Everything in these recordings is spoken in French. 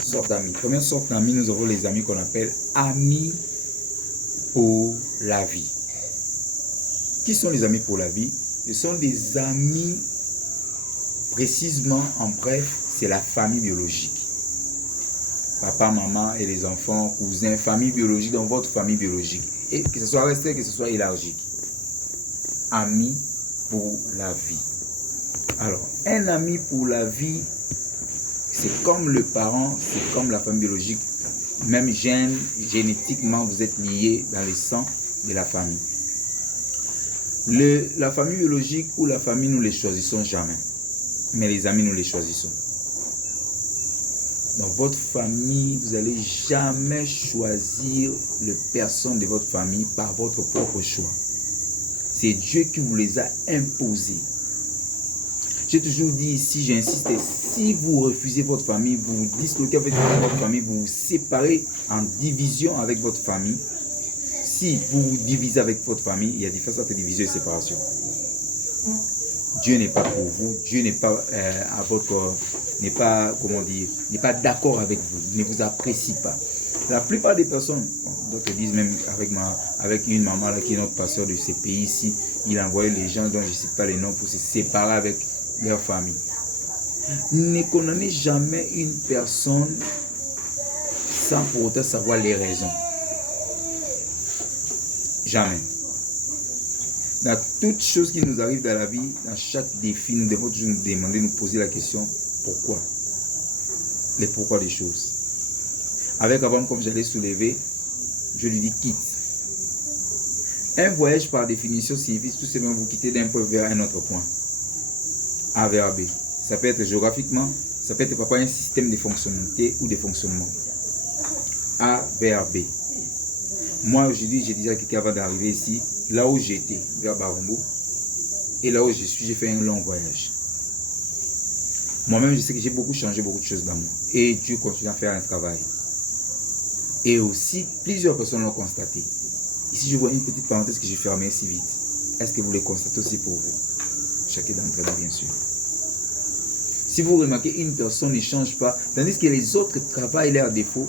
Sorte d'amis. Première sorte d'amis, nous avons les amis qu'on appelle amis pour la vie. Qui sont les amis pour la vie? Ce sont des amis, précisément, en bref, c'est la famille biologique. Papa, maman et les enfants, cousins, famille biologique, dans votre famille biologique. Et que ce soit restreint, que ce soit élargi. Amis pour la vie. Alors, un ami pour la vie, c'est comme le parent, c'est comme la famille biologique. Même génétiquement, vous êtes liés dans le sang de la famille. La famille biologique ou la famille, nous ne les choisissons jamais. Mais les amis, nous les choisissons. Dans votre famille, vous n'allez jamais choisir les personnes de votre famille par votre propre choix. C'est Dieu qui vous les a imposés. J'ai toujours dit ici, j'insiste, si vous refusez votre famille, vous vous disloquez avec votre famille, vous vous séparez en division avec votre famille. Si vous vous divisez avec votre famille, il y a différentes sortes de division et séparation. Dieu n'est pas pour vous, Dieu n'est pas à votre, n'est pas, comment dire, n'est pas d'accord avec vous, ne vous apprécie pas. La plupart des personnes, d'autres disent même avec une maman là, qui est notre pasteur de ce pays ici, il a envoyé les gens dont je ne cite pas les noms pour se séparer avec leur famille. Ne condamnez jamais une personne sans pour autant savoir les raisons. Jamais. Dans toutes choses qui nous arrivent dans la vie, dans chaque défi, nous devons toujours nous demander, nous poser la question, pourquoi? Les pourquoi des choses. Avec Abraham, comme j'allais soulever, je lui dis quitte. Un voyage par définition signifie tout simplement vous quitter d'un point vers un autre point. A vers B. Ça peut être géographiquement, ça peut être par un système de fonctionnalité ou de fonctionnement. A vers B. Moi aujourd'hui, j'ai déjà quelqu'un avant d'arriver ici, là où j'étais, vers Barumbo, et là où je suis, j'ai fait un long voyage. Moi-même, je sais que j'ai beaucoup changé beaucoup de choses dans moi. Et Dieu continue à faire un travail. Et aussi, plusieurs personnes l'ont constaté. Ici, je vois une petite parenthèse que j'ai fermée si vite. Est-ce que vous le constatez aussi pour vous? Chacun d'entre nous, bien sûr. Si vous remarquez, une personne ne change pas, tandis que les autres travaillent leurs défauts,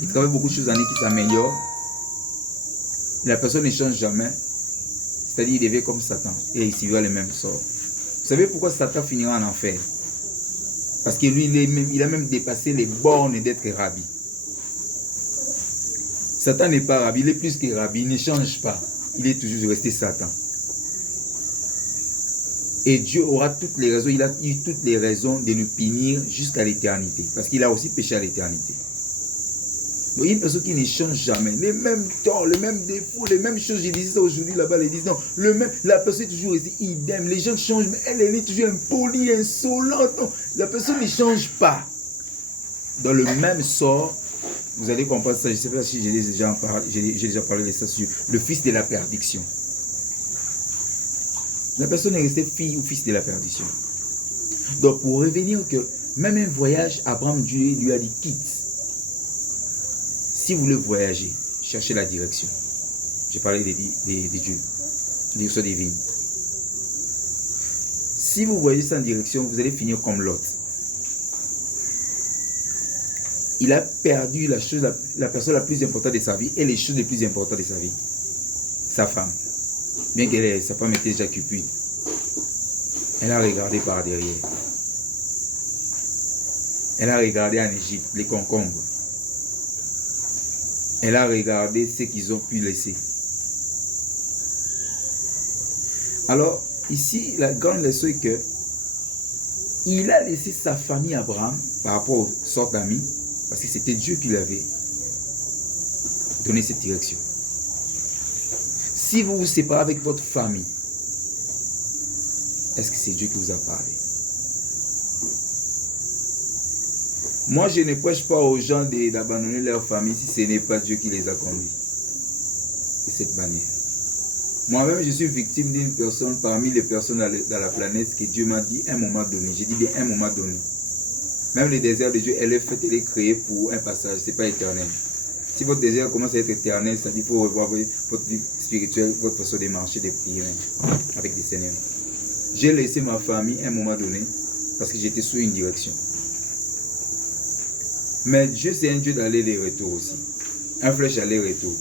ils travaillent beaucoup de choses en eux qui s'améliorent, la personne ne change jamais, c'est-à-dire il devient comme Satan, et il subira le même sort. Vous savez pourquoi Satan finira en enfer? Parce que lui, il a même dépassé les bornes d'être rabbi. Satan n'est pas rabbi, il est plus que rabbi, il ne change pas. Il est toujours resté Satan. Et Dieu aura toutes les raisons, il a eu toutes les raisons de nous punir jusqu'à l'éternité. Parce qu'il a aussi péché à l'éternité. Donc une personne qui ne change jamais, les mêmes torts, les mêmes défauts, les mêmes choses, je disais ça aujourd'hui là-bas, ils disent non, la personne est toujours restée idem, les gens changent, mais elle est toujours impolie, insolente, non, la personne ne change pas. Dans le même sort, vous allez comprendre ça, je ne sais pas si j'ai déjà parlé de ça sur le fils de la perdition. La personne est restée fille ou fils de la perdition. Donc pour revenir que même un voyage, Abraham, Dieu lui a dit quitte. Si vous voulez voyager, cherchez la direction. J'ai parlé de Dieu, des directions divines. Si vous voyagez sans direction, vous allez finir comme Lot. Il a perdu la personne la plus importante de sa vie et les choses les plus importantes de sa vie. Sa femme. Bien que sa femme était déjà cupide. Elle a regardé par derrière. Elle a regardé en Égypte, les concombres. Elle a regardé ce qu'ils ont pu laisser. Alors, ici, la grande leçon est que il a laissé sa famille Abraham par rapport aux sortes d'amis, parce que c'était Dieu qui lui avait donné cette direction. Si vous vous séparez avec votre famille, est-ce que c'est Dieu qui vous a parlé? Moi, je ne prêche pas aux gens d'abandonner leur famille si ce n'est pas Dieu qui les a conduits. De cette manière. Moi-même, je suis victime d'une personne parmi les personnes dans la planète que Dieu m'a dit à un moment donné. J'ai dit bien à un moment donné. Même le désert de Dieu, elle est faite, elle est créée pour un passage, ce n'est pas éternel. Si votre désert commence à être éternel, ça dit qu'il faut revoir votre vie spirituelle, votre façon de marcher, de prier même, avec des seigneurs. J'ai laissé ma famille à un moment donné parce que j'étais sous une direction. Mais Dieu, c'est un Dieu d'aller-retour aussi. Un flèche aller-retour.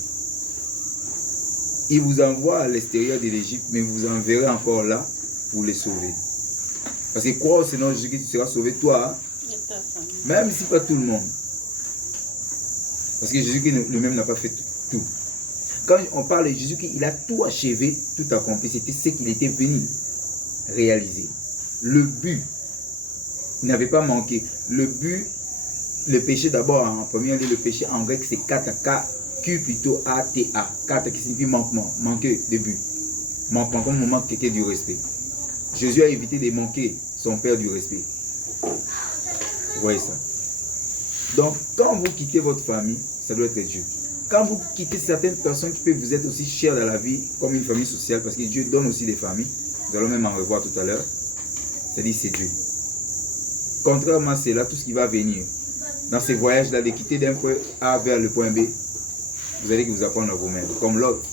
Il vous envoie à l'extérieur de l'Égypte, mais vous enverrez encore là pour les sauver. Parce que crois au Seigneur Jésus que tu seras sauvé, toi, même si pas tout le monde. Parce que Jésus lui-même n'a pas fait tout. Quand on parle de Jésus, il a tout achevé, tout accompli. C'était ce qu'il était venu réaliser. Le but, il n'avait pas manqué. Le but, le péché d'abord, en premier lieu, le péché en grec, c'est kata, Q plutôt A-T-A. Kata qui signifie manquement, manquer de but. Manquement, comme on manque quelqu'un du respect. Jésus a évité de manquer son Père du respect. Vous voyez ça? Donc, quand vous quittez votre famille, ça doit être Dieu. Quand vous quittez certaines personnes qui peuvent vous être aussi chères dans la vie, comme une famille sociale, parce que Dieu donne aussi des familles, nous allons même en revoir tout à l'heure, c'est-à-dire c'est Dieu. Contrairement à cela, tout ce qui va venir, dans ces voyages-là, de quitter d'un point A vers le point B, vous allez vous apprendre à vous-même, comme l'autre.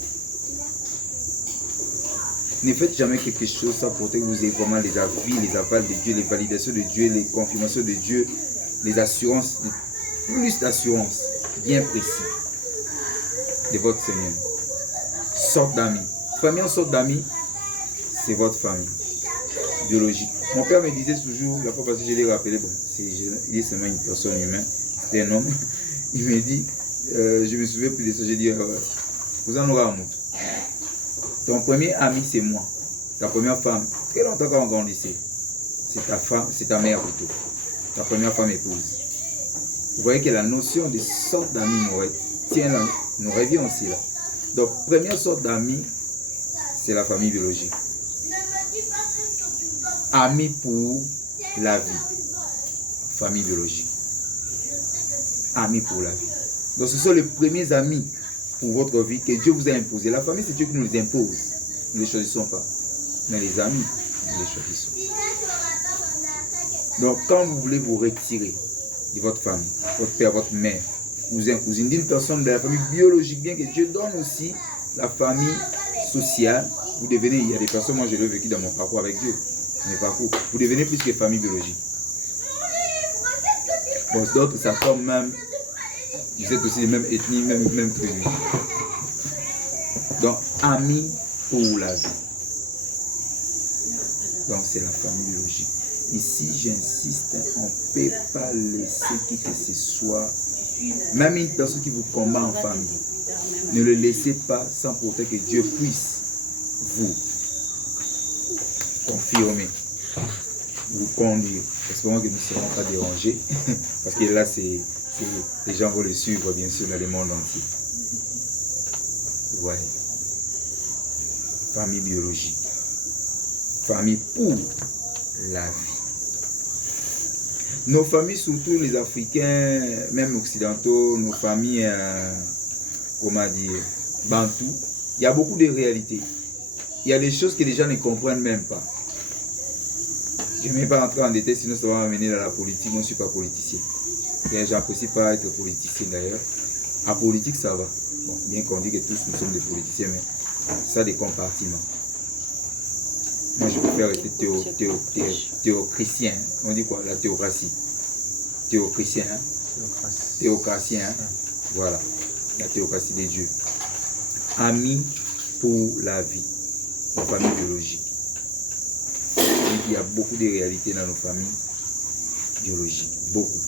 Ne faites jamais quelque chose sans porter que vous ayez vraiment les avis, les avals de Dieu, les validations de Dieu, les confirmations de Dieu, les assurances, plus d'assurances, bien précis de votre Seigneur. Sorte d'amis. Première sorte d'amis, c'est votre famille biologique. Mon père me disait toujours, la fois passée je l'ai rappelé, bon, il est seulement une personne humaine, c'est un homme. Il me dit, je me souviens plus de ça, j'ai dit, vous en aurez un autre. Ton premier ami, c'est moi. Ta première femme, très longtemps quand on grandissait, c'est ta femme, c'est ta mère plutôt. Ta première femme épouse. Vous voyez que la notion de sorte d'amis nous revient aussi là. Donc, première sorte d'amis, c'est la famille biologique. Amis pour la vie. Famille biologique. Amis pour la vie. Donc, ce sont les premiers amis pour votre vie que Dieu vous a imposés. La famille, c'est Dieu qui nous les impose. Nous ne les choisissons pas. Mais les amis, nous les choisissons. Donc, quand vous voulez vous retirer de votre famille, votre père, votre mère, cousin, cousine, d'une personne de la famille biologique, bien que Dieu donne aussi la famille sociale, vous devenez, il y a des personnes, moi je l'ai vécu dans mon parcours avec Dieu, mes parcours, vous devenez plus que famille biologique. Bon, d'autres, ça tombe même, vous êtes aussi les mêmes ethnies, même tribus. Donc, amis pour la vie. Donc, c'est la famille biologique. Ici, j'insiste, on ne peut pas laisser qui que ce soit, même une personne qui vous combat en famille, ne le laissez pas sans pourtant que Dieu puisse vous confirmer, vous conduire. Espérons que nous ne serons pas dérangés, parce que là, les gens vont le suivre, bien sûr, dans le monde entier. Voilà. Famille biologique. Famille pour la vie. Nos familles, surtout les Africains, même occidentaux, nos familles, comment dire, Bantou, il y a beaucoup de réalités. Il y a des choses que les gens ne comprennent même pas. Je ne vais pas rentrer en détail, sinon ça va m'amener dans la politique. Moi, je ne suis pas politicien. Je n'apprécie pas être politicien d'ailleurs. En politique, ça va. Bon, bien qu'on dit que tous nous sommes des politiciens, mais ça des compartiments. Moi, je préfère rester théocratien. On dit quoi? La théocratie. Théocratien. Hein? Théocratien. Hein? Voilà. La théocratie des dieux. Amis pour la vie. nos familles biologiques. Il y a beaucoup de réalités dans nos familles biologiques. Beaucoup.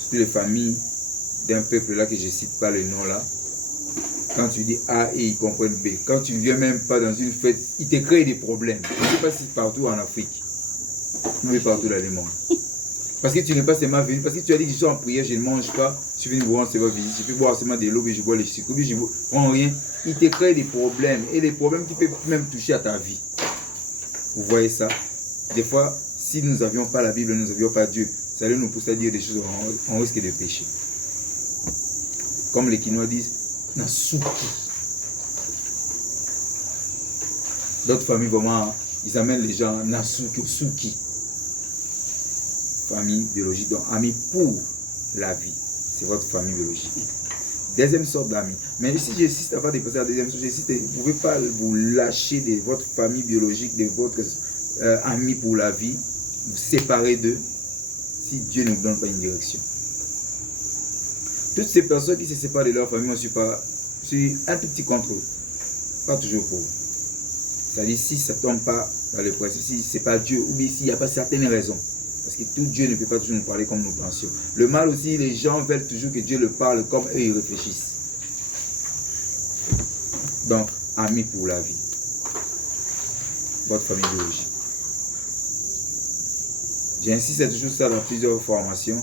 Surtout les familles d'un peuple là que je ne cite pas le nom là. Quand tu dis A et ils comprennent B. Quand tu ne viens même pas dans une fête, ils te créent des problèmes. Je ne sais pas si c'est partout en Afrique. Mais partout dans le monde. Parce que tu n'es pas seulement venu. Parce que tu as dit que je suis en prière, je ne mange pas. Je suis venu vous rendre seulement visite. Je peux boire seulement de l'eau, mais je bois les sucres. Je ne prends rien. Ils te créent des problèmes. Et des problèmes qui peuvent même toucher à ta vie. Vous voyez ça? Des fois, si nous n'avions pas la Bible, nous n'avions pas Dieu, ça allait nous pousser à dire des choses, on risque de pécher. Comme les Quinois disent, Nasuki. D'autres familles, vraiment, ils amènent les gens Nasuki ou Suki. Famille biologique, donc amis pour la vie. C'est votre famille biologique. Deuxième sorte d'amis. Mais ici, j'insiste à pas dépasser la deuxième sorte. J'insiste, vous ne pouvez pas vous lâcher de votre famille biologique, de votre ami pour la vie, vous séparer d'eux, si Dieu ne vous donne pas une direction. Toutes ces personnes qui se séparent de leur famille, moi je suis un tout petit contre eux. Pas toujours pour eux. C'est-à-dire si ça ne tombe pas dans le principe, si ce n'est pas Dieu, ou bien s'il n'y a pas certaines raisons. Parce que tout Dieu ne peut pas toujours nous parler comme nous pensions. Le mal aussi, les gens veulent toujours que Dieu le parle comme eux ils réfléchissent. Donc, amis pour la vie. Votre famille biologique. J'insiste toujours ça dans plusieurs formations.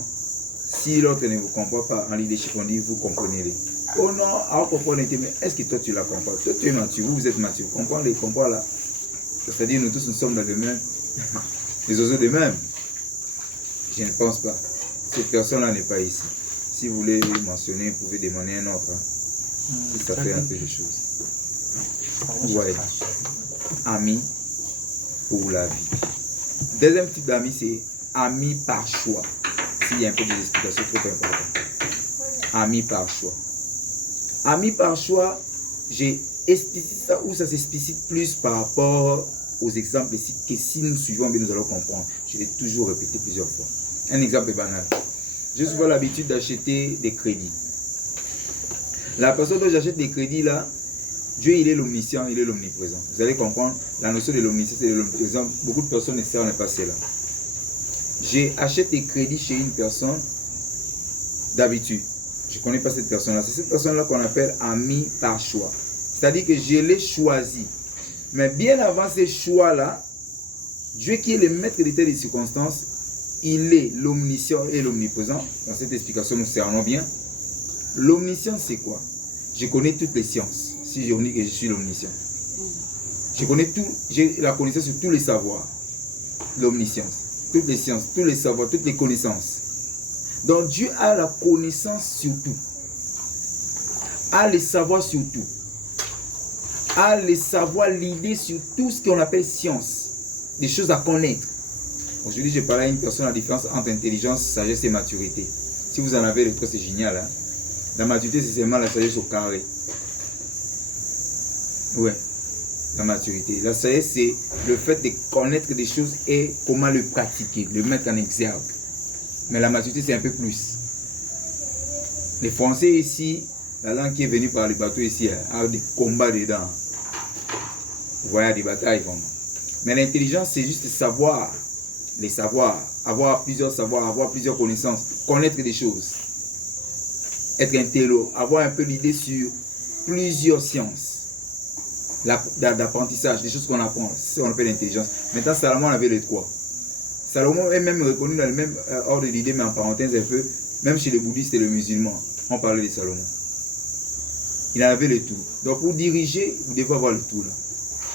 Si l'autre ne vous comprend pas en leadership, on dit vous comprenez-les. Oh non, on comprend, mais est-ce que toi tu la comprends? Toi tu es mature, vous êtes mature. Comprends-les, comprends-la. C'est-à-dire nous tous nous sommes dans le même. Les oiseaux de même. Je ne pense pas. Cette personne-là n'est pas ici. Si vous voulez mentionner, vous pouvez demander un autre. Hein, si ça fait un peu de choses. Ouais. Amis pour la vie. Deuxième type d'amis, c'est amis par choix. S'il y a un peu d'explication trop importante. Amis par choix. Amis par choix, j'ai explicite ça ou ça s'explicite plus par rapport aux exemples ici que si nous suivons bien, nous allons comprendre. Je l'ai toujours répété plusieurs fois. Un exemple banal. J'ai souvent l'habitude d'acheter des crédits. La personne dont j'achète des crédits là, Dieu il est l'omniscient, il est l'omniprésent. Vous allez comprendre la notion de l'omniscience et de l'omniprésence. Beaucoup de personnes ne savent pas cela. J'achète des crédits chez une personne d'habitude. Je ne connais pas cette personne-là. C'est cette personne-là qu'on appelle ami par choix. C'est-à-dire que je l'ai choisi. Mais bien avant ces choix-là, Dieu qui est le maître de telles circonstances, il est l'omniscient et l'omniprésent. Dans cette explication, nous cernons bien. L'omniscience, c'est quoi? Je connais toutes les sciences. Si je dis que je suis l'omniscient. Je connais tout, j'ai la connaissance sur tous les savoirs. L'omniscience. Toutes les sciences, tous les savoirs, toutes les connaissances. Donc Dieu a la connaissance sur tout. A le savoir sur tout. A le savoir, l'idée sur tout ce qu'on appelle science. Des choses à connaître. Aujourd'hui, je parle à une personne, la différence entre intelligence, sagesse et maturité. Si vous en avez les trois, c'est génial. Hein? La maturité, c'est seulement la sagesse au carré. Ouais, la maturité. La sagesse, c'est le fait de connaître des choses et comment le pratiquer, le mettre en exergue. Mais la maturité, c'est un peu plus. Les Français ici, la langue qui est venue par les bateaux ici, a des combats dedans. Vous voyez, des batailles vraiment. Mais l'intelligence, c'est juste savoir, les savoirs, avoir plusieurs savoirs, avoir plusieurs connaissances, connaître des choses. Être intello, avoir un peu l'idée sur plusieurs sciences. D'apprentissage, des choses qu'on apprend, c'est ce qu'on appelle l'intelligence. Maintenant, Salomon avait les trois. Salomon est même reconnu dans le même ordre d'idée, mais en parenthèse un peu, même chez les bouddhistes et les musulmans, on parlait de Salomon. Il en avait le tout. Donc pour diriger, vous devez avoir le tout là.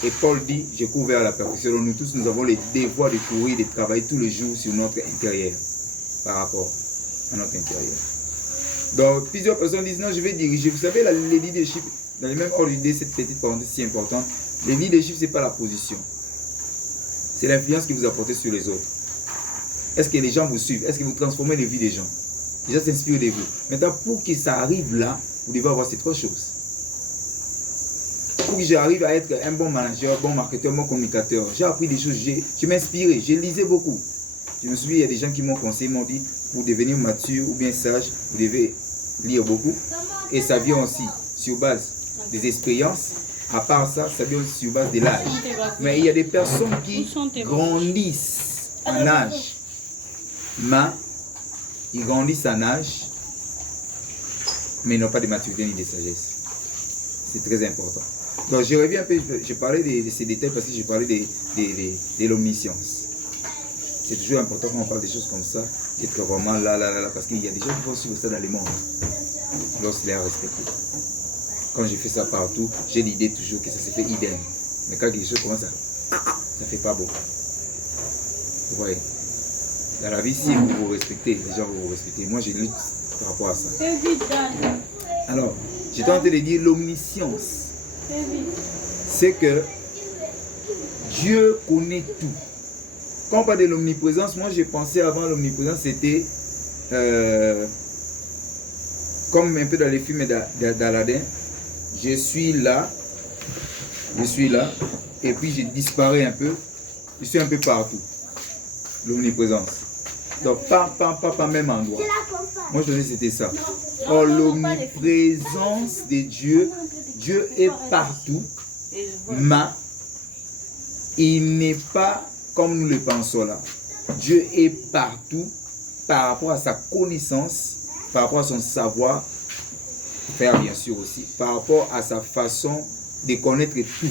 Et Paul dit, je cours vers la perfection. Donc nous tous, nous avons le devoir de courir, de travailler tous les jours sur notre intérieur, par rapport à notre intérieur. Donc plusieurs personnes disent, non, je vais diriger. Vous savez, le leadership, dans le même ordre d'idée, cette petite parenthèse si importante, le leadership, ce n'est pas la position. C'est l'influence que vous apportez sur les autres. Est-ce que les gens vous suivent? Est-ce que vous transformez les vies des gens? Les gens s'inspirent de vous. Maintenant, pour que ça arrive là, vous devez avoir ces trois choses. Pour que j'arrive à être un bon manager, bon marketeur, bon communicateur, j'ai appris des choses, je m'inspirais, je lisais beaucoup. Je me souviens, il y a des gens qui m'ont conseillé, m'ont dit, pour devenir mature ou bien sage, vous devez lire beaucoup. Et ça vient aussi sur base des expériences À part ça, ça vient sur base de l'âge. Mais il y a des personnes qui grandissent en âge. Mais ils grandissent en âge, mais ils n'ont pas de maturité ni de sagesse. C'est très important. Donc je reviens un peu, je parlais de ces détails parce que je parlais de l'omniscience. C'est toujours important quand on parle des choses comme ça, d'être vraiment là, parce qu'il y a des gens qui vont suivre ça dans le monde, lorsqu'il est à respecter. Quand je fais ça partout, j'ai l'idée toujours que ça se fait idem. Mais quand quelque chose commence à... ça ne fait pas beau. Vous voyez? Dans la vie, si vous vous respectez, les gens vont vous respecter. Moi, je lutte par rapport à ça. Alors, j'étais en train de dire l'omniscience. C'est que Dieu connaît tout. Quand on parle de l'omniprésence, moi j'ai pensé avant l'omniprésence, c'était comme un peu dans les films d'Aladin. Je suis là, et puis je disparais un peu. Je suis un peu partout. L'omniprésence. Donc pas même endroit. Moi je disais c'était ça. Or l'omniprésence de Dieu, Dieu est partout, mais il n'est pas comme nous le pensons là. Dieu est partout par rapport à sa connaissance, par rapport à son savoir faire bien sûr aussi, par rapport à sa façon de connaître tout.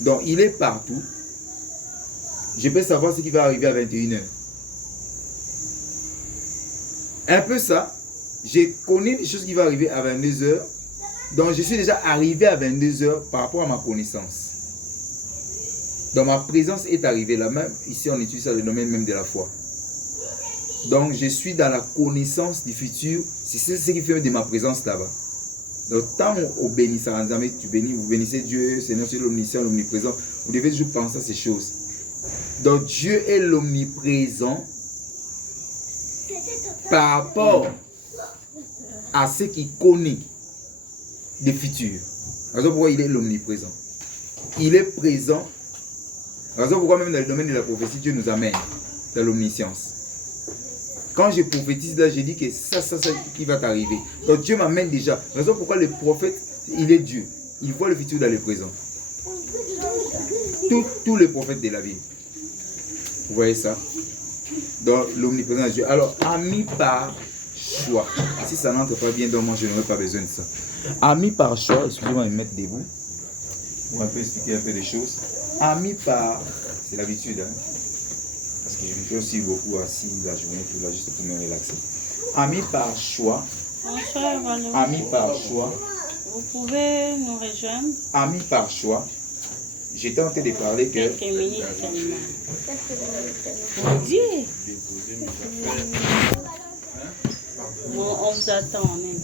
Donc il est partout. Je peux savoir ce qui va arriver à 21h. Un peu ça, je connais les choses qui vont arriver à 22h. Donc je suis déjà arrivé à 22h par rapport à ma connaissance. Donc ma présence est arrivée là même. Ici on utilise ça le domaine même de la foi. Donc je suis dans la connaissance du futur. C'est ce qui fait de ma présence là-bas. Donc tant au bénissant, tu bénis, vous bénissez Dieu, Seigneur, c'est l'omniscient, l'omniprésent. Vous devez toujours penser à ces choses. Donc Dieu est l'omniprésent par rapport à ce qu'il connaît des futurs. Raison pourquoi il est l'omniprésent. Il est présent. Raison pourquoi même dans le domaine de la prophétie, Dieu nous amène dans l'omniscience. Quand je prophétise là, je dis que ça qui va t'arriver. Donc Dieu m'amène déjà. Raison pourquoi le prophète, il est Dieu. Il voit le futur dans le présent. Tous les prophètes de la Bible. Vous voyez ça? Donc l'omniprésence de Dieu. Alors, ami par choix. Si ça n'entre pas bien, donc moi je n'aurai pas besoin de ça. Ami par choix, excusez-moi de me mettre debout. Pour un peu expliquer un peu des choses. Ami par, c'est l'habitude, hein? Parce que je me fais aussi beaucoup assis la journée, tout là, juste pour me relaxer. Ami par choix. Bonsoir, Valérie. Ami par choix. Vous pouvez nous rejoindre. Ami par choix. J'étais en train de parler que... Quelques minutes seulement. Mon Dieu. Bon, on vous attend, on est là.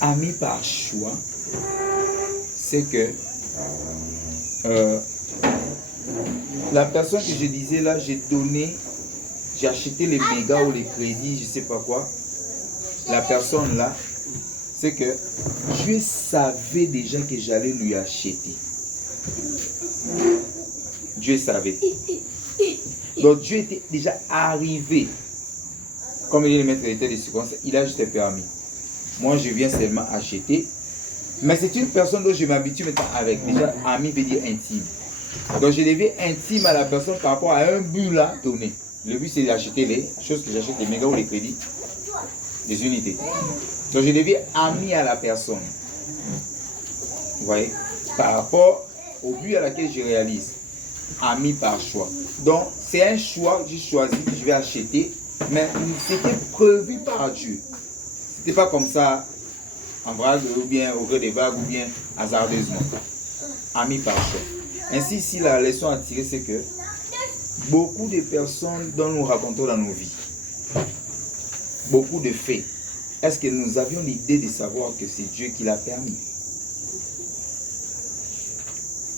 Ami par choix, c'est que la personne que je disais là, j'ai acheté les mégas ou les crédits, je sais pas quoi. La personne là, c'est que Dieu savait déjà que j'allais lui acheter. Dieu savait. Donc Dieu était déjà arrivé. Comme il est le maître d'état des circonstances, il a juste permis. Moi, je viens seulement acheter. Mais c'est une personne dont je m'habitue maintenant avec. Déjà, ami veut dire intime. Donc, je deviens intime à la personne par rapport à un but là donné. Le but, c'est d'acheter les choses que j'achète, les mégas ou les crédits, les unités. Donc, je deviens ami à la personne. Vous voyez? Par rapport au but à laquelle je réalise. Ami par choix. Donc, c'est un choix que j'ai choisi, que je vais acheter. Mais c'était prévu par Dieu. C'était pas comme ça, en vrague, ou bien au gré des vagues, ou bien hasardeusement. Ami par choix. Ainsi, ici, la leçon à tirer, c'est que beaucoup de personnes dont nous racontons dans nos vies, beaucoup de faits, est-ce que nous avions l'idée de savoir que c'est Dieu qui l'a permis?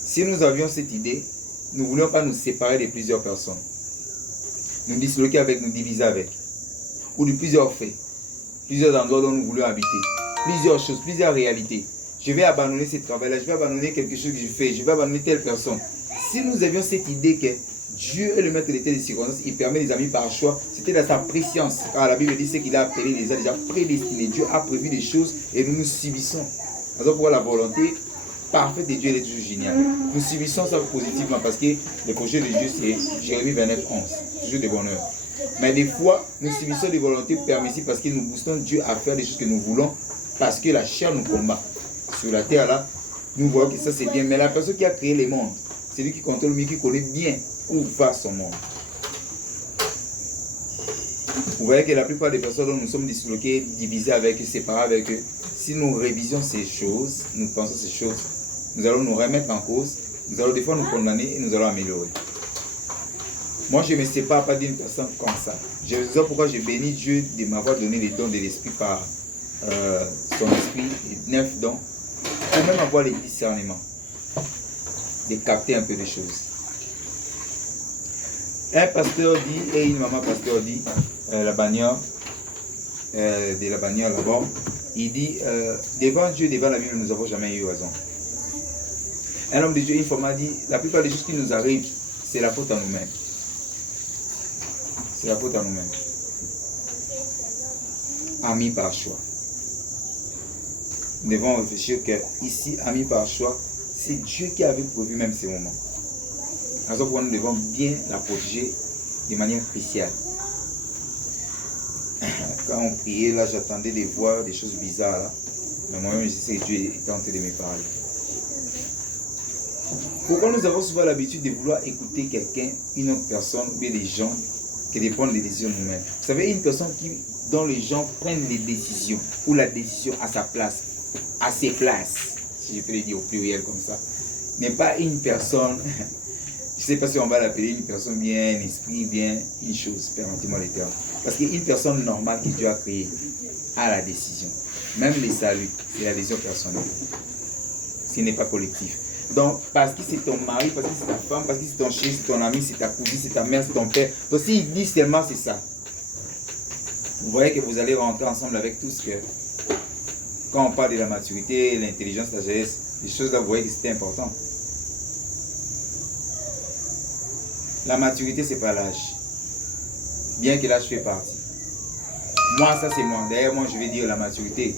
Si nous avions cette idée, nous ne voulions pas nous séparer de plusieurs personnes. Nous disloquer avec, nous diviser avec. Ou de plusieurs faits. Plusieurs endroits dont nous voulions habiter. Plusieurs choses, plusieurs réalités. Je vais abandonner ce travail-là, je vais abandonner quelque chose que je fais, je vais abandonner telle personne. Si nous avions cette idée que Dieu est le maître de l'état des circonstances, il permet les amis par choix, c'était dans sa préscience. Car la Bible dit qu'il a appelé, les a déjà prédestinés. Dieu a prévu des choses et nous nous subissons. Alors pourquoi la volonté parfaite de Dieu elle est toujours géniale. Nous subissons ça positivement parce que le projet de Dieu c'est Jérémie 29, 11. Toujours de bonheur. Mais des fois, nous subissons des volontés permissives parce que nous boostons Dieu à faire des choses que nous voulons parce que la chair nous combat. Sur la terre là, nous voyons que ça c'est bien. Mais la personne qui a créé les mondes, c'est lui qui contrôle, mais qui connaît bien où va son monde. Vous voyez que la plupart des personnes dont nous sommes disloqués, divisés avec eux, séparés avec eux, si nous révisions ces choses, nous pensons ces choses, nous allons nous remettre en cause, nous allons des fois nous condamner et nous allons améliorer. Moi, je ne me sépare pas d'une personne comme ça. Je sais pourquoi je bénis Dieu de m'avoir donné les dons de l'esprit par son esprit, les 9 dons, pour même avoir les discernements, de capter un peu des choses. Un pasteur dit, et une maman pasteur dit, la bannière, de la bannière là-bas, il dit, devant Dieu, devant la Bible, nous n'avons jamais eu raison. Un homme de Dieu, une fois m'a dit, la plupart des choses qui nous arrivent, c'est la faute à nous-mêmes. C'est la faute à nous-mêmes. Amis par choix. Nous devons réfléchir que ici, amis par choix, c'est Dieu qui avait prévu même ces moments. Alors nous devons bien la protéger de manière cruciale. Quand on priait, là, j'attendais de voir des choses bizarres. Là. Mais moi-même, je sais que Dieu est en train de me parler. Pourquoi nous avons souvent l'habitude de vouloir écouter quelqu'un, une autre personne, ou bien des gens, que de prendre des décisions nous-mêmes? Vous savez, une personne dont les gens prennent les décisions, ou la décision à sa place, à ses places, si je peux le dire au pluriel comme ça, n'est pas une personne, je ne sais pas si on va l'appeler une personne bien, un esprit bien, une chose, permettez-moi les termes. Parce qu'une personne normale que Dieu a créée a la décision. Même les saluts, c'est la décision personnelle. Ce n'est pas collectif. Donc, parce que c'est ton mari, parce que c'est ta femme, parce que c'est ton chéri, c'est ton ami, c'est ta cousine, c'est ta mère, c'est ton père. Donc, s'il dit seulement c'est ça, vous voyez que vous allez rentrer ensemble avec tout ce que... Quand on parle de la maturité, l'intelligence, la sagesse, les choses là, vous voyez que c'est important. La maturité, ce n'est pas l'âge. Bien que l'âge fait partie. Moi, ça c'est moi. D'ailleurs, moi, je vais dire la maturité.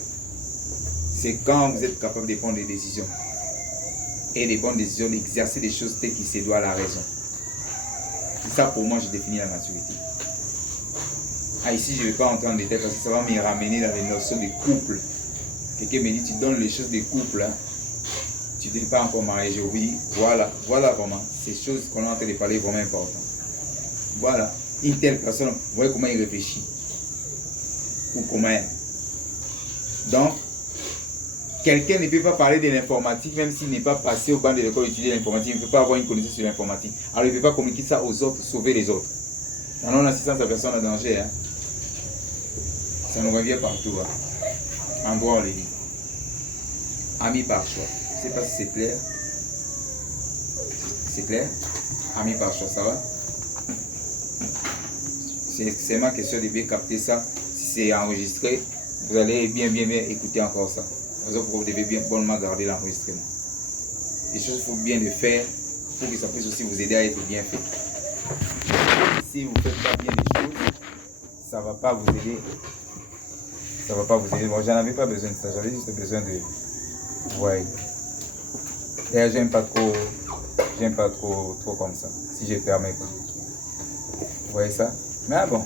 C'est quand vous êtes capable de prendre des décisions. Et des bonnes décisions, d'exercer des choses telles qu'il se doit à la raison. C'est ça pour moi, je définis la maturité. Ah, ici, je ne vais pas entrer en détail parce que ça va me ramener dans les notions de couple. Quelqu'un me dit, tu donnes les choses des couples. Hein. Tu n'es pas encore marié. Je dis, voilà vraiment. Ces choses qu'on est en train de parler vraiment importantes. Voilà. Une telle personne, vous voyez comment il réfléchit. Ou comment elle. Donc, quelqu'un ne peut pas parler de l'informatique, même s'il n'est pas passé au banc de l'école étudier l'informatique, il ne peut pas avoir une connaissance sur l'informatique. Alors il ne peut pas communiquer ça aux autres, sauver les autres. En non-assistance à personne en danger, hein. Ça nous revient partout. Hein. En droit, on le dit. Amis par choix. Je ne sais pas si c'est clair. C'est clair? Amis par choix, ça va? C'est ma question de bien capter ça. Si c'est enregistré, vous allez bien écouter encore ça. Vous devez bien bonnement garder l'enregistrement. Les choses, il faut bien les faire pour que ça puisse aussi vous aider à être bien fait. Si vous ne faites pas bien les choses, ça ne va pas vous aider. Ça ne va pas vous aider. Bon, j'en avais pas besoin de ça. J'avais juste besoin de... Ouais. D'ailleurs, j'aime pas trop comme ça. Si je ne permets pas. Vous voyez ça? Mais bon.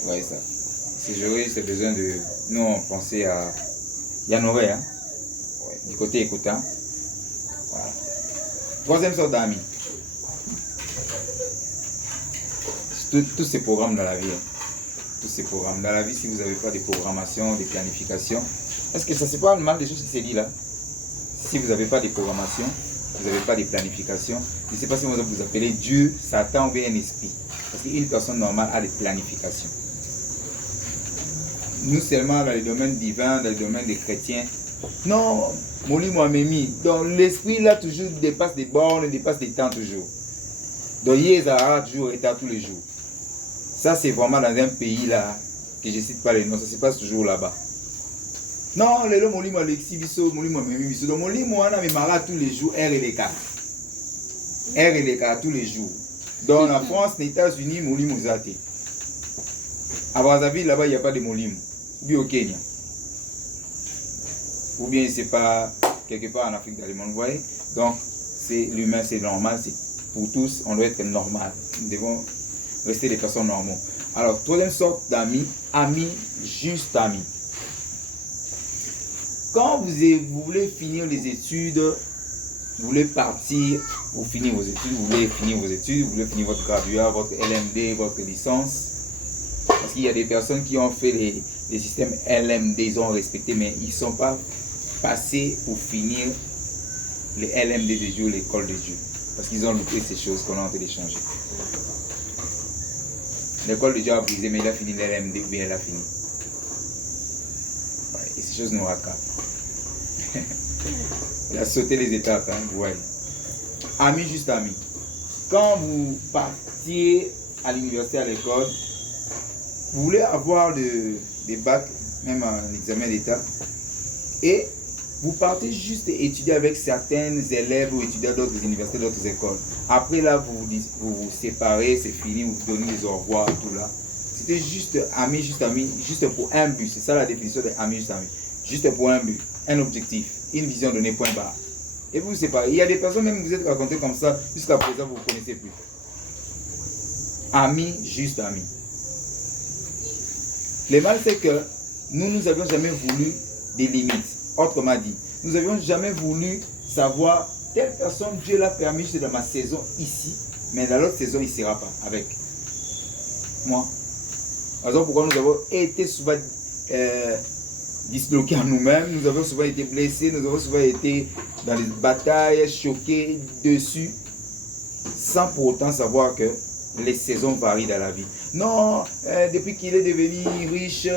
Vous voyez ça? Si j'aurais juste besoin de... Nous, on pensait à Yanoré, hein? Ouais, du côté écoutant. Voilà. Troisième sorte d'amis. Tous ces programmes dans la vie. Tous ces programmes dans la vie, si vous n'avez pas de programmation, de planification, est-ce que ça c'est pas le mal des choses qui s'est dit là? Si vous n'avez pas de programmation, vous n'avez pas de planification, je ne sais pas si vous appelez Dieu, Satan ou bien un esprit. Parce qu'une personne normale a des planifications. Nous seulement dans le domaine divin, dans le domaine des chrétiens. Non, Moli Mohamemi. Donc l'esprit là toujours dépasse des bornes, dépasse des temps toujours. Donc Yézara toujours est à tous les jours. Ça c'est vraiment dans un pays là, que je ne cite pas les noms, ça se passe toujours là-bas. Non, les gens Moli Alexis Bisso, Moli Mohamemi Bisso. Donc Moli Mohamemi Mara tous les jours, R et les cas. R et les cas tous les jours. Dans la France, les États-Unis, Moli Mozate. À Brazzaville, là-bas, il n'y a pas de Molim. ou bien au Kenya. Ou bien c'est pas quelque part en Afrique dans le monde, vous voyez. Donc, c'est l'humain, c'est normal, c'est pour tous, on doit être normal. Nous devons rester des personnes normales. Alors, troisième sorte d'amis, amis, juste amis. Quand vous voulez finir les études, vous voulez partir pour finir vos études, vous voulez finir votre graduat, votre LMD, votre licence. Parce qu'il y a des personnes qui ont fait les systèmes LMD, ils ont respecté, mais ils ne sont pas passés pour finir les LMD de Dieu, l'école de Dieu. Parce qu'ils ont loupé ces choses qu'on a en train d'échanger. L'école de Dieu a brisé, mais il a fini l'LMD ou bien elle a fini. Ouais, et ces choses nous rattrapent. Il a sauté les étapes, hein, vous voyez. Amis, juste amis. Quand vous partiez à l'université, à l'école, vous voulez avoir des bacs, même un examen d'état, et vous partez juste étudier avec certains élèves ou étudiants d'autres universités, d'autres écoles. Après là, vous vous séparez, c'est fini, vous vous donnez les au revoir, tout là. C'était juste amis, juste pour un but. C'est ça la définition des amis, juste amis. Juste pour un but, un objectif, une vision donnée, point barre. Et vous vous séparez. Il y a des personnes, même vous êtes racontés comme ça, jusqu'à présent, vous ne vous connaissez plus. Amis, juste amis. Le mal, c'est que nous n'avions jamais voulu des limites. Autrement dit, nous n'avions jamais voulu savoir telle personne, Dieu l'a permis, c'est dans ma saison ici, mais dans l'autre saison, il ne sera pas avec moi. Raison pourquoi nous avons été souvent disloqués en nous-mêmes, nous avons souvent été blessés, nous avons souvent été dans les batailles, choqués dessus, sans pour autant savoir que les saisons varient dans la vie. Non, depuis qu'il est devenu riche,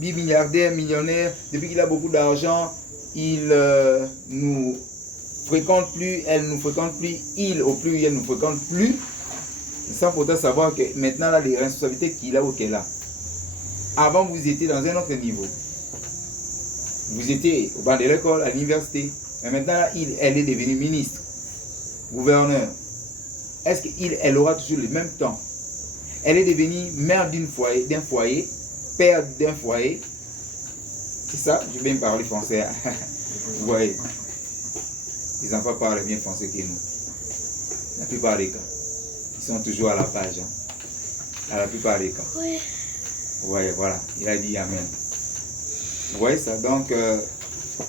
bimilliardaire, millionnaire, depuis qu'il a beaucoup d'argent, il nous fréquente plus, elle nous fréquente plus, il au plus, elle nous fréquente plus, sans pourtant savoir que maintenant, là, les responsabilités qu'il a ou qu'elle a. Avant, vous étiez dans un autre niveau. Vous étiez au banc de l'école, à l'université. Mais maintenant, là, elle est devenue ministre, gouverneur. Est-ce qu'elle aura toujours le même temps? Elle est devenue mère d'un foyer, père d'un foyer. C'est ça, je vais bien parler français. Vous voyez, les enfants parlent bien français que nous. La plupart des cas. Ils sont toujours à la page. Hein. À la plupart des cas. Oui. Vous voyez, voilà. Il a dit Amen. Vous voyez ça? Donc,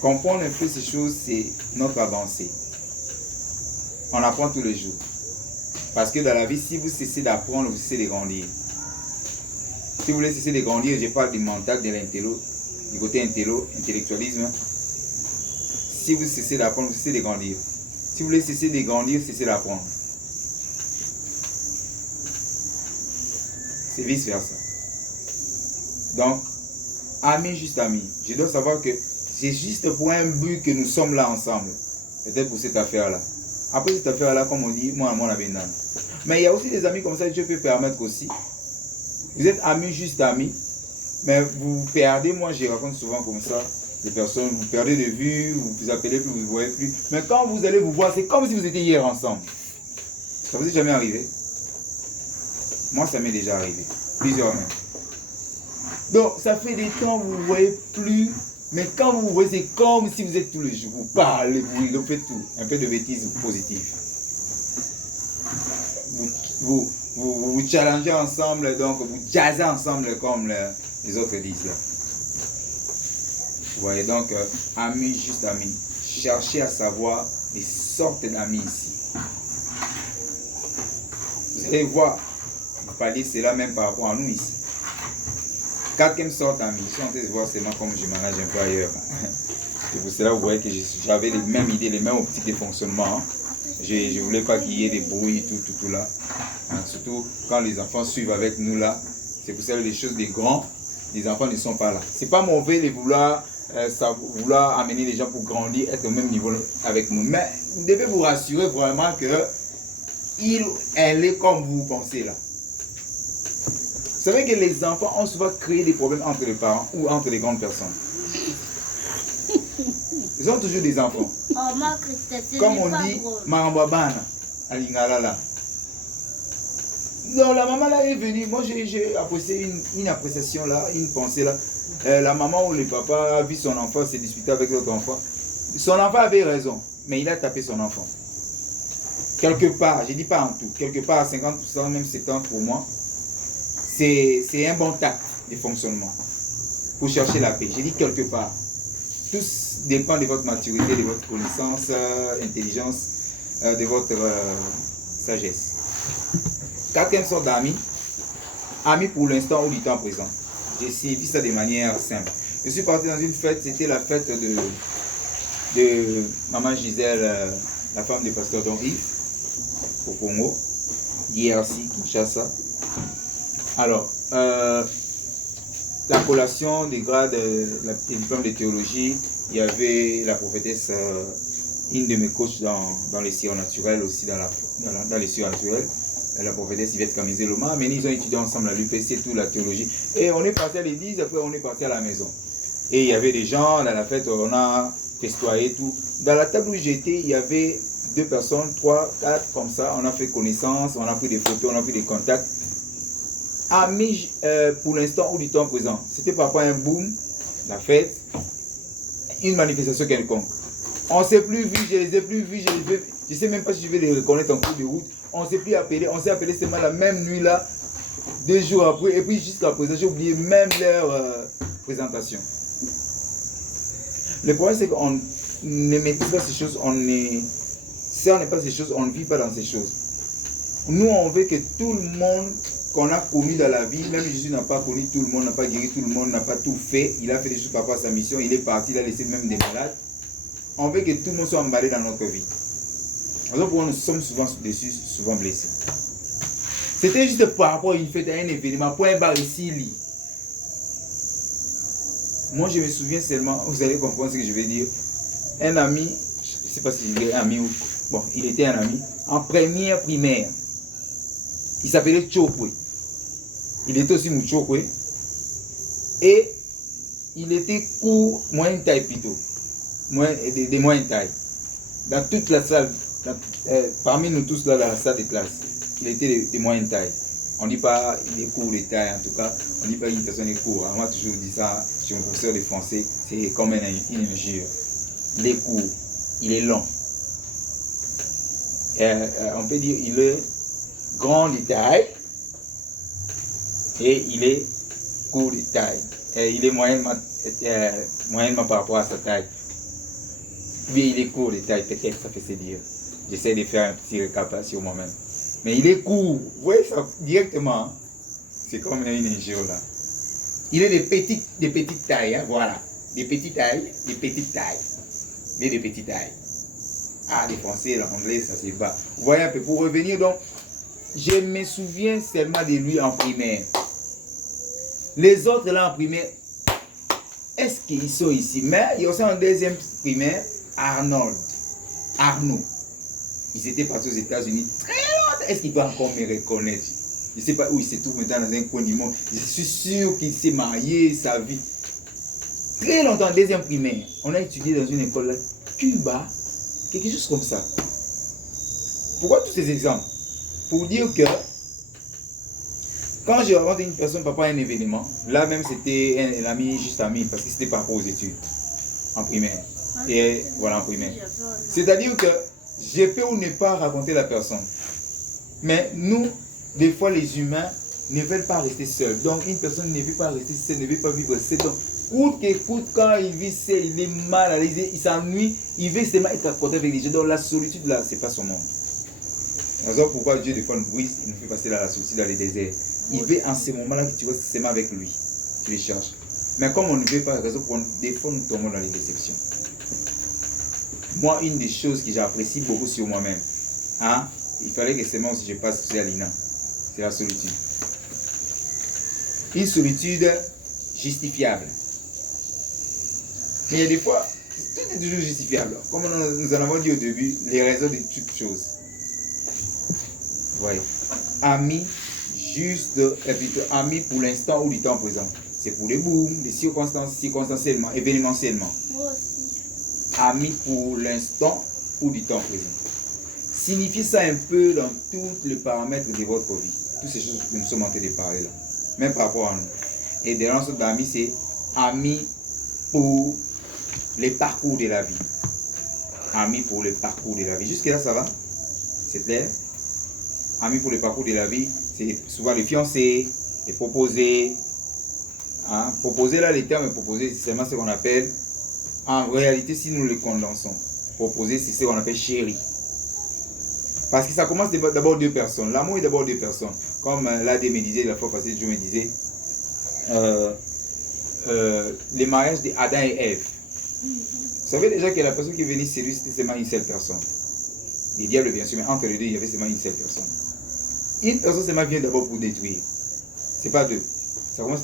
comprendre un peu ces choses, c'est notre avancée. On apprend tous les jours. Parce que dans la vie, si vous cessez d'apprendre, vous cessez de grandir. Si vous voulez cesser de grandir, je parle du mental, de l'intello, du côté intellectualisme. Si vous cessez d'apprendre, vous cessez de grandir. Si vous voulez cesser de grandir, cessez d'apprendre. C'est vice versa. Donc, amis, juste amis. Je dois savoir que c'est juste pour un but que nous sommes là ensemble. Peut-être pour cette affaire-là. Après cette affaire-là, comme on dit, moi, mon avenir. Mais il y a aussi des amis comme ça, Dieu peut permettre aussi. Vous êtes amis, juste amis, mais vous perdez, moi je raconte souvent comme ça, des personnes, vous perdez de vue, vous vous appelez plus, vous ne vous voyez plus. Mais quand vous allez vous voir, c'est comme si vous étiez hier ensemble. Ça vous est jamais arrivé? Moi, ça m'est déjà arrivé. Plusieurs même. Donc, ça fait des temps, vous ne vous voyez plus. Mais quand vous vous voyez, c'est comme si vous êtes tous les jours. Vous parlez, vous faites tout. Un peu de bêtises positives. Vous challengez ensemble, donc vous jazzez ensemble comme les autres disent là. Vous voyez donc, amis, juste amis. Cherchez à savoir les sortes d'amis ici. Vous allez voir, vous parlez cela même par rapport à nous ici. Quatrième sorte d'amis, je suis en train de voir seulement comme je manage un peu ailleurs. C'est pour cela que vous voyez que j'avais les mêmes idées, les mêmes optiques de fonctionnement. Je ne voulais pas qu'il y ait des bruits, tout là. Hein, surtout quand les enfants suivent avec nous là. C'est pour ça que les choses des grands, les enfants ne sont pas là. Ce n'est pas mauvais de vouloir amener les gens pour grandir, être au même niveau avec nous. Mais vous devez vous rassurer vraiment que elle est comme vous pensez là. Vous savez que les enfants ont souvent créé des problèmes entre les parents ou entre les grandes personnes. Ils ont toujours des enfants. Comme on dit, Marambabana, à Lingala là. Non, la maman là est venue. Moi, j'ai apprécié une appréciation là, une pensée là. La maman ou le papa a vu son enfant se disputer avec l'autre enfant. Son enfant avait raison, mais il a tapé son enfant. Quelque part, je ne dis pas en tout, quelque part à 50%, même 70% pour moi, c'est un bon tact de fonctionnement pour chercher la paix. Je dis quelque part. Tout dépend de votre maturité, de votre connaissance, intelligence, de votre sagesse. Quatrième sorte d'amis, amis pour l'instant ou du temps présent. J'ai suivi ça de manière simple. Je suis parti dans une fête, c'était la fête de Maman Gisèle, la femme du pasteur Don-Yves, au Congo, d'IRC, Kinshasa. Alors, la collation des grades, des diplômes de théologie, il y avait la prophétesse, une de mes coachs dans les surnaturels aussi, dans les surnaturels, la prophétesse Yvette Kamizé-Loma, mais ils ont étudié ensemble à l'UPC, tout la théologie. Et on est parti à l'église, après on est parti à la maison. Et il y avait des gens, dans la fête, on a festoyé tout. Dans la table où j'étais, il y avait 2 personnes, 3, 4, comme ça, on a fait connaissance, on a pris des photos, on a pris des contacts. Amis pour l'instant ou du temps présent. C'était parfois un boom, la fête, une manifestation quelconque. On ne s'est plus vu, je les ai plus vus, je ne sais même pas si je vais les reconnaître en cours de route. On ne s'est plus appelé, on s'est appelé seulement la même nuit là, 2 jours après, et puis jusqu'à présent, j'ai oublié même leur présentation. Le problème c'est qu'on ne maîtrise pas ces choses, si on n'est pas ces choses, on ne vit pas dans ces choses. Nous on veut que tout le monde qu'on a connu dans la vie, même Jésus n'a pas connu tout le monde, n'a pas guéri tout le monde, n'a pas tout fait, il a fait des choses par rapport à sa mission, il est parti, il a laissé même des malades. On veut que tout le monde soit emballé dans notre vie. Alors pour nous sommes souvent déçus, souvent blessés. C'était juste par rapport à une fête, à un événement, point barre ici, lit. Moi je me souviens seulement, vous allez comprendre ce que je vais dire, un ami, je ne sais pas si il est un ami ou... Bon, il était un ami, en première primaire, il s'appelait Chokwe. Il était aussi Mouchokwe. Et il était court, moyenne taille plutôt. De moyenne taille. Dans toute la salle, parmi nous tous là dans la salle de classe, il était de moyenne taille. On ne dit pas il est court de taille en tout cas, on ne dit pas une personne est court. On m'a toujours dit ça chez mon professeur de français, c'est comme une injure. Il est court, il est long. On peut dire il est grand de taille et il est court de taille. Et il est moyennement par rapport à sa taille. Oui, il est court de taille, peut-être ça fait se dire. J'essaie de faire un petit récap sur moi-même. Mais il est court, vous voyez ça directement. C'est comme une injure là. Il est de petites tailles, hein, voilà. Des petites tailles. Mais de petites tailles. Ah, les français, l'anglais, ça c'est bas. Vous voyez un peu, pour revenir donc, je me souviens seulement de lui en primaire. Les autres là en primaire, est-ce qu'ils sont ici? Mais il y a aussi en deuxième primaire, Arnaud. Ils étaient partis aux États-Unis très longtemps. Est-ce qu'il peut encore me reconnaître? Je ne sais pas où il se trouve maintenant dans un coin du monde. Je suis sûr qu'il s'est marié, sa vie. Très longtemps, deuxième primaire. On a étudié dans une école là, Cuba, quelque chose comme ça. Pourquoi tous ces exemples? Pour dire que quand je rencontre une personne par rapport à un événement, là même c'était un ami, juste ami, parce que c'était par rapport aux études en primaire. Et voilà, en primaire. C'est-à-dire que je peux ou ne pas raconter la personne. Mais nous, des fois les humains ne veulent pas rester seuls. Donc une personne ne veut pas rester seule, ne veut pas vivre seule. Donc coûte que coûte, quand il vit seul, il est mal à l'aise, il s'ennuie, il veut seulement être à côté avec les gens. Donc la solitude là, c'est pas son monde. C'est pourquoi Dieu des fois nous brise, il nous fait passer dans la solitude, dans les déserts. Il veut en ce moment-là que tu vas seulement avec lui. Tu les cherches. Mais comme on ne veut pas, raison pour des fois nous tombons dans les déceptions. Moi, une des choses que j'apprécie beaucoup sur moi-même, hein, il fallait que seulement aussi je passe sur Alina, c'est la solitude. Une solitude justifiable. Mais il y a des fois, tout est toujours justifiable. Comme nous en avons dit au début, les raisons de toutes choses. Vous voyez, amis, juste, et plutôt amis pour l'instant ou du temps présent. C'est pour les booms, les circonstanciellement, événementiellement. Moi aussi. Amis pour l'instant ou du temps présent. Signifiez ça un peu dans tous les paramètres de votre vie. toutes ces choses que nous sommes en train de parler là. Même par rapport à nous. Et dans notre d'amis, c'est amis pour les parcours de la vie. Amis pour le parcours de la vie. Jusque là, ça va? C'est clair? Amis pour le parcours de la vie, c'est souvent les fiancés, les proposés. Hein? Proposer là, les termes proposés, c'est seulement ce qu'on appelle, en réalité, si nous le condensons, proposer, c'est ce qu'on appelle chéri. Parce que ça commence d'abord deux personnes. L'amour est d'abord deux personnes. Comme l'AD me disait la fois passée, Dieu me disait, les mariages d'Adam et Ève. Vous savez déjà que la personne qui est venue séduire, c'était seulement une seule personne. Les diables, bien sûr, mais entre les deux, il y avait seulement une seule personne. Une personne seulement vient d'abord pour détruire. C'est pas deux. Ça commence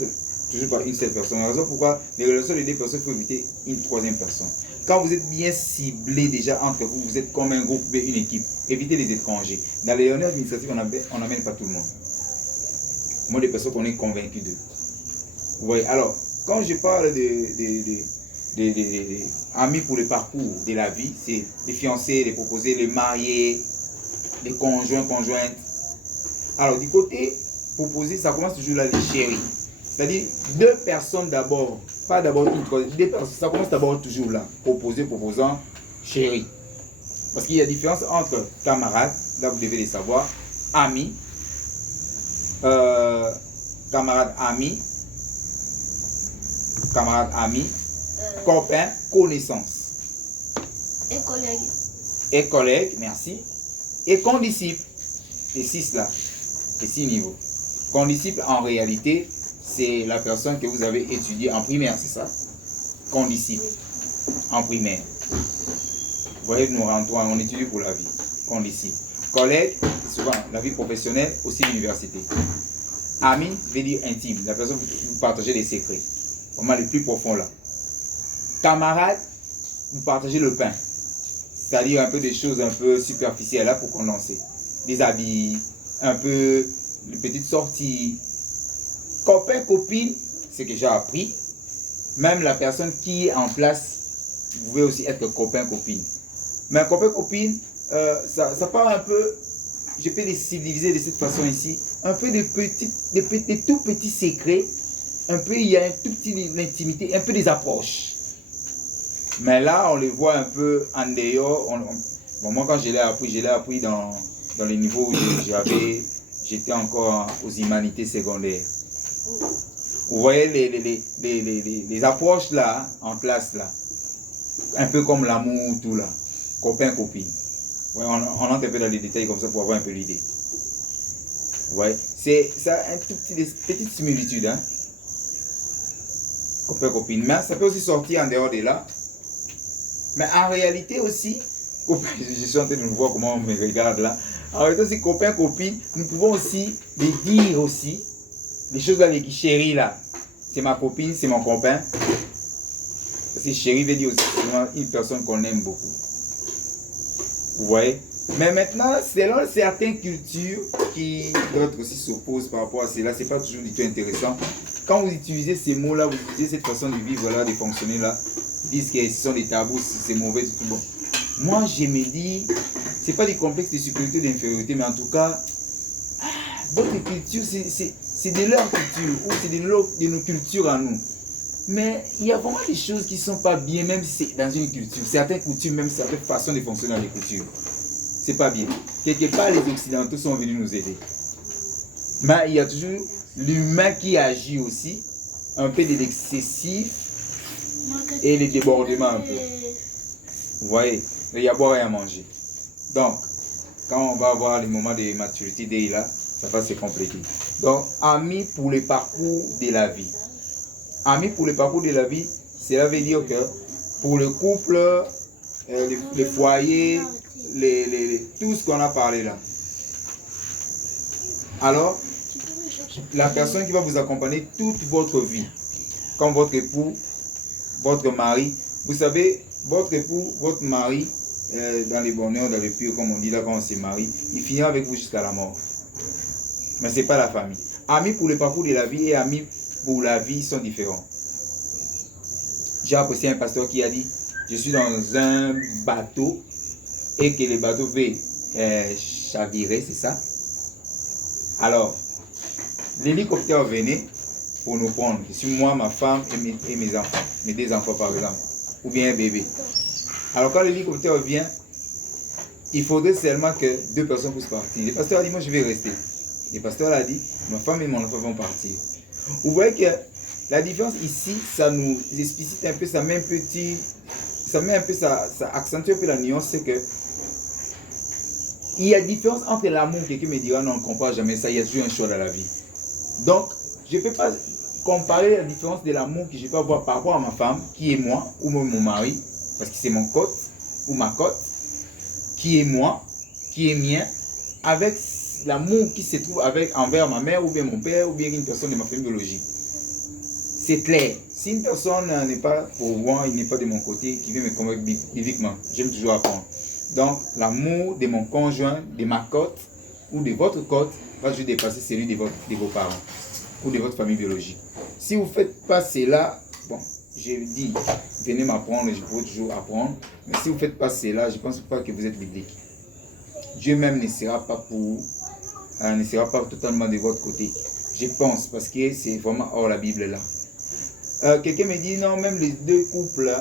toujours par une seule personne. La raison pourquoi les relations de deux personnes, il faut éviter une troisième personne. Quand vous êtes bien ciblé déjà entre vous, vous êtes comme un groupe, une équipe. Évitez les étrangers. Dans les réunions administratives, on n'amène pas tout le monde. Moi, des personnes qu'on est convaincus d'eux. Vous voyez, alors, quand je parle des amis pour le parcours de la vie, c'est les fiancés, les proposés, les mariés, les conjoints, conjointes. Alors, du côté proposé, ça commence toujours là, les chéris. C'est-à-dire, deux personnes d'abord, pas d'abord une troisième, deux personnes, ça commence d'abord toujours là, proposé, proposant, chéri. Parce qu'il y a différence entre camarades, là vous devez les savoir, amis, camarades amis, copains, connaissances. Et collègues. Et collègues, merci. Et condisciples. Les six là, les 6 niveaux. Condisciple en réalité, c'est la personne que vous avez étudiée en primaire, c'est ça? Condisciple en primaire. Vous voyez, nous rentrons, on étudie pour la vie. Condisciple. Collègue, c'est souvent la vie professionnelle, aussi l'université. Ami, veut dire intime. La personne vous partagez des secrets. Vraiment les plus profonds là. Camarade, vous partagez le pain. C'est-à-dire un peu des choses un peu superficielles là pour condenser. Des habits, un peu de petites sorties. Copain, copine, c'est que j'ai appris. Même la personne qui est en place, vous pouvez aussi être copain, copine. Mais un copain, copine, ça part un peu, je peux les civiliser de cette façon ici, un peu des tout petits secrets, un peu il y a un tout petit d'intimité, un peu des approches. Mais là, on les voit un peu en dehors. Bon, moi, quand je l'ai appris dans les niveaux où j'étais encore aux humanités secondaires. Vous voyez les approches là, en classe là, un peu comme l'amour, tout là, copain, copine. Ouais, on entre un peu dans les détails comme ça pour avoir un peu l'idée. Ouais, c'est un tout petit, petite similitude, hein. Copain, copine. Mais ça peut aussi sortir en dehors de là. Mais en réalité aussi, copain, je suis en train de voir comment on me regarde là. En réalité aussi, copain, copine, nous pouvons aussi les dire aussi. Les choses là, les chéris là. C'est ma copine, c'est mon copain. Parce que chéri veut dire aussi une personne qu'on aime beaucoup. Vous voyez? Mais maintenant, selon certaines cultures qui d'autres aussi s'opposent par rapport à cela, c'est pas toujours du tout intéressant. Quand vous utilisez ces mots-là, vous utilisez cette façon de vivre là, de fonctionner là, ils disent que ce sont des tabous, c'est mauvais, tout bon. Moi, je me dis, c'est pas des complexes de supériorité, d'infériorité, mais en tout cas, votre culture, c'est de leur culture, ou c'est de nos cultures à nous. Mais il y a vraiment des choses qui ne sont pas bien, même si c'est dans une culture. Certaines coutumes, même certaines façons de fonctionner dans les cultures. C'est pas bien. Quelque part, les Occidentaux sont venus nous aider. Mais il y a toujours l'humain qui agit aussi, un peu de l'excessif et les débordements un peu. Vous voyez, il y a à boire et à manger. Donc, quand on va avoir les moments de maturité d'eux là, ça va se compléter. Donc, amis pour le parcours de la vie. Amis pour le parcours de la vie, cela veut dire que pour le couple, les foyers, tout ce qu'on a parlé là. Alors, la personne qui va vous accompagner toute votre vie, comme votre époux, votre mari, vous savez, votre époux, votre mari, dans les bonheurs, dans les purs, comme on dit là quand on se marie, il finira avec vous jusqu'à la mort. Mais ce n'est pas la famille. Amis pour le parcours de la vie et amis pour la vie sont différents. J'ai apprécié un pasteur qui a dit, je suis dans un bateau et que le bateau veut chavirer, c'est ça? Alors, l'hélicoptère venait pour nous prendre. Si moi, ma femme et mes enfants, mes 2 enfants par exemple, ou bien un bébé. Alors quand l'hélicoptère vient, il faudrait seulement que 2 personnes puissent partir. Le pasteur a dit, moi je vais rester. Le pasteur a dit, ma femme et mon enfant vont partir. Vous voyez que la différence ici, ça nous explicite un peu, ça accentue un peu la nuance, c'est que il y a différence entre l'amour, quelqu'un me dira, non, on ne compare jamais ça, il y a toujours un choix dans la vie. Donc, je ne peux pas comparer la différence de l'amour que je peux avoir par rapport à ma femme, qui est moi, ou mon mari, parce que c'est mon cote, ou ma cote, qui est moi, qui est mien, avec l'amour qui se trouve envers ma mère, ou bien mon père, ou bien une personne de ma famille biologique. C'est clair. Si une personne n'est pas pour moi, il n'est pas de mon côté, qui vient me convaincre bibliquement, j'aime toujours apprendre. Donc, l'amour de mon conjoint, de ma cote, ou de votre cote, va toujours dépasser celui de vos parents, ou de votre famille biologique. Si vous ne faites pas cela, bon, j'ai dit, venez m'apprendre, je pourrai toujours apprendre. Mais si vous ne faites pas cela, je ne pense pas que vous êtes biblique. Dieu même ne sera pas totalement de votre côté. Je pense, parce que c'est vraiment hors la Bible là. Quelqu'un me dit, non, même les deux couples,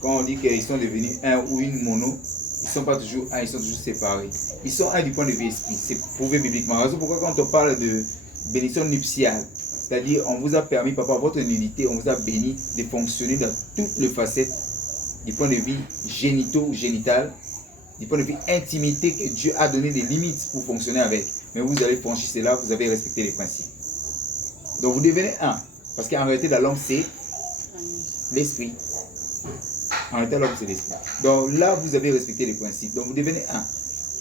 quand on dit qu'ils sont devenus un ou une mono, ils ne sont pas toujours un, ils sont toujours séparés. Ils sont un du point de vue esprit, c'est prouvé bibliquement. Raison pourquoi quand on parle de bénédiction nuptiale, c'est-à-dire on vous a permis, par rapport à votre nudité, on vous a béni de fonctionner dans toutes les facettes du point de vue génital, du point de vue intimité que Dieu a donné des limites pour fonctionner avec. Mais vous allez franchir cela, vous avez respecté les principes. Donc vous devenez un. Parce qu'en réalité, dans l'homme, c'est l'esprit. En réalité, l'homme, c'est l'esprit. Donc là, vous avez respecté les principes. Donc vous devenez un.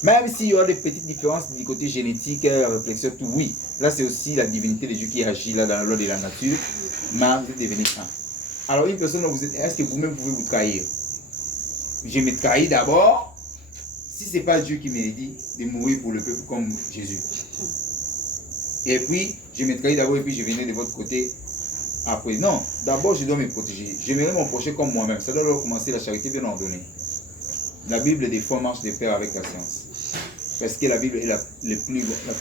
Même s'il y aura des petites différences du côté génétique, réflexion, tout, oui. Là, c'est aussi la divinité de Dieu qui agit là dans la loi de la nature. Mais vous êtes devenu un. Alors une personne, est-ce que vous-même pouvez vous trahir? Je me trahis d'abord. Si ce n'est pas Dieu qui m'a dit de mourir pour le peuple comme Jésus. Et puis, je me trahis d'abord et puis je venais de votre côté après. Non, d'abord je dois me protéger. J'aimerais mon prochain comme moi-même. Ça doit commencer la charité bien ordonnée. La Bible des fois marche de pair avec la science. Parce que la Bible est la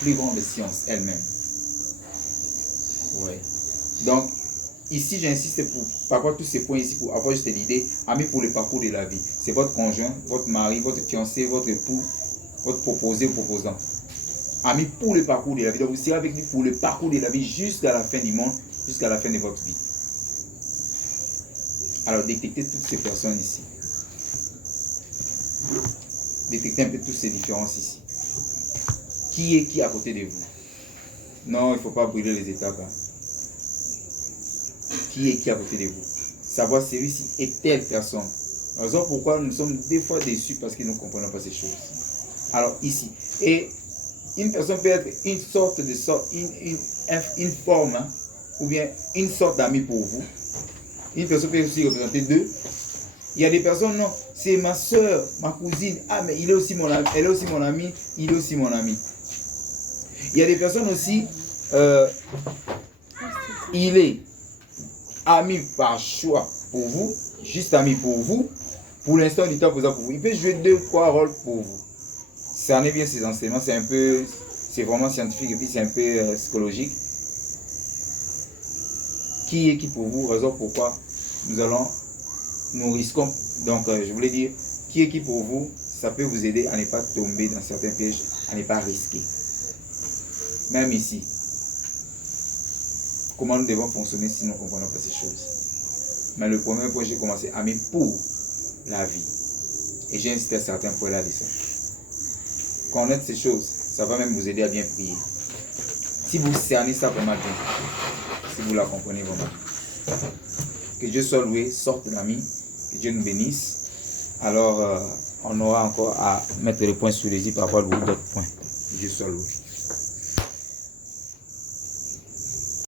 plus grande science elle-même. Ouais. Donc, ici j'insiste par rapport à tous ces points ici pour avoir juste l'idée, amis pour le parcours de la vie. C'est votre conjoint, votre mari, votre fiancé, votre époux, votre proposé ou proposant. Amis pour le parcours de la vie. Donc vous serez avec lui pour le parcours de la vie jusqu'à la fin du monde, jusqu'à la fin de votre vie. Alors détectez toutes ces personnes ici. Détectez un peu toutes ces différences ici. Qui est qui à côté de vous? Non, il ne faut pas brûler les étapes. Hein. Qui est qui à côté de vous? Savoir celui-ci est telle personne. La raison pourquoi nous sommes des fois déçus parce que nous ne comprenons pas ces choses. Alors ici. Et une personne peut être une sorte de une forme, hein, ou bien une sorte d'ami pour vous. Une personne peut aussi représenter 2. Il y a des personnes, non, c'est ma soeur, ma cousine, ah mais il est aussi mon ami, elle est aussi mon ami, il est aussi mon ami. Il y a des personnes aussi, il est ami par choix pour vous, juste ami pour vous, pour l'instant du temps pour vous. Il peut jouer 2-3 rôles pour vous. Ça en est bien ces enseignements, c'est vraiment scientifique et puis c'est un peu psychologique. Qui est qui pour vous? Raison pourquoi nous risquons, donc je voulais dire, qui est qui pour vous? Ça peut vous aider à ne pas tomber dans certains pièges, à ne pas risquer. Même ici, comment nous devons fonctionner si nous ne comprenons pas ces choses? Mais le premier point, j'ai commencé à mettre pour la vie. Et j'ai insisté à certains points là de ça. Connaître ces choses, ça va même vous aider à bien prier. Si vous cernez ça vraiment bien, si vous la comprenez vraiment. Que Dieu soit loué, sorte de l'ami, que Dieu nous bénisse. Alors, on aura encore à mettre les points sur les i par rapport à d'autres points. Que Dieu soit loué.